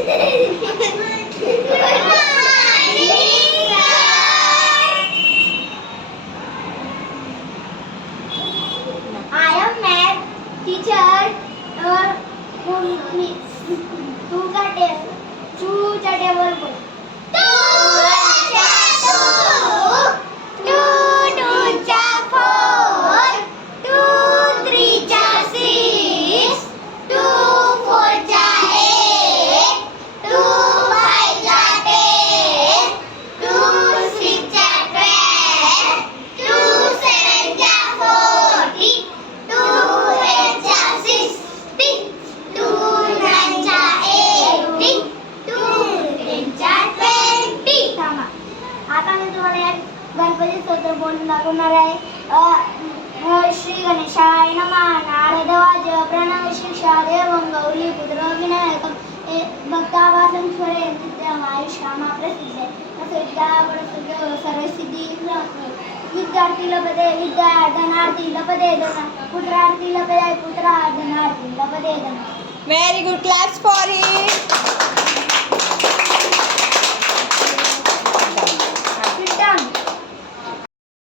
I am math teacher. Two च्या table पर. आता मी तुम्हाला एक गणपती स्तोत्र बोलून दाखवणार आहे. श्री गणेशाय नमः. नारदवाज प्रणव शिक्षा देवं गौरी पुत्र विनायकं भक्तावासं स्वरे नित्यं आयुष्यामा प्रसिद्धे विद्या सरस्वती विद्यार्थी लभते विद्या धनार्थी लभते धन पुत्रार्थी लभते पुत्रा धनार्थी लभते धन. Very good, claps for it.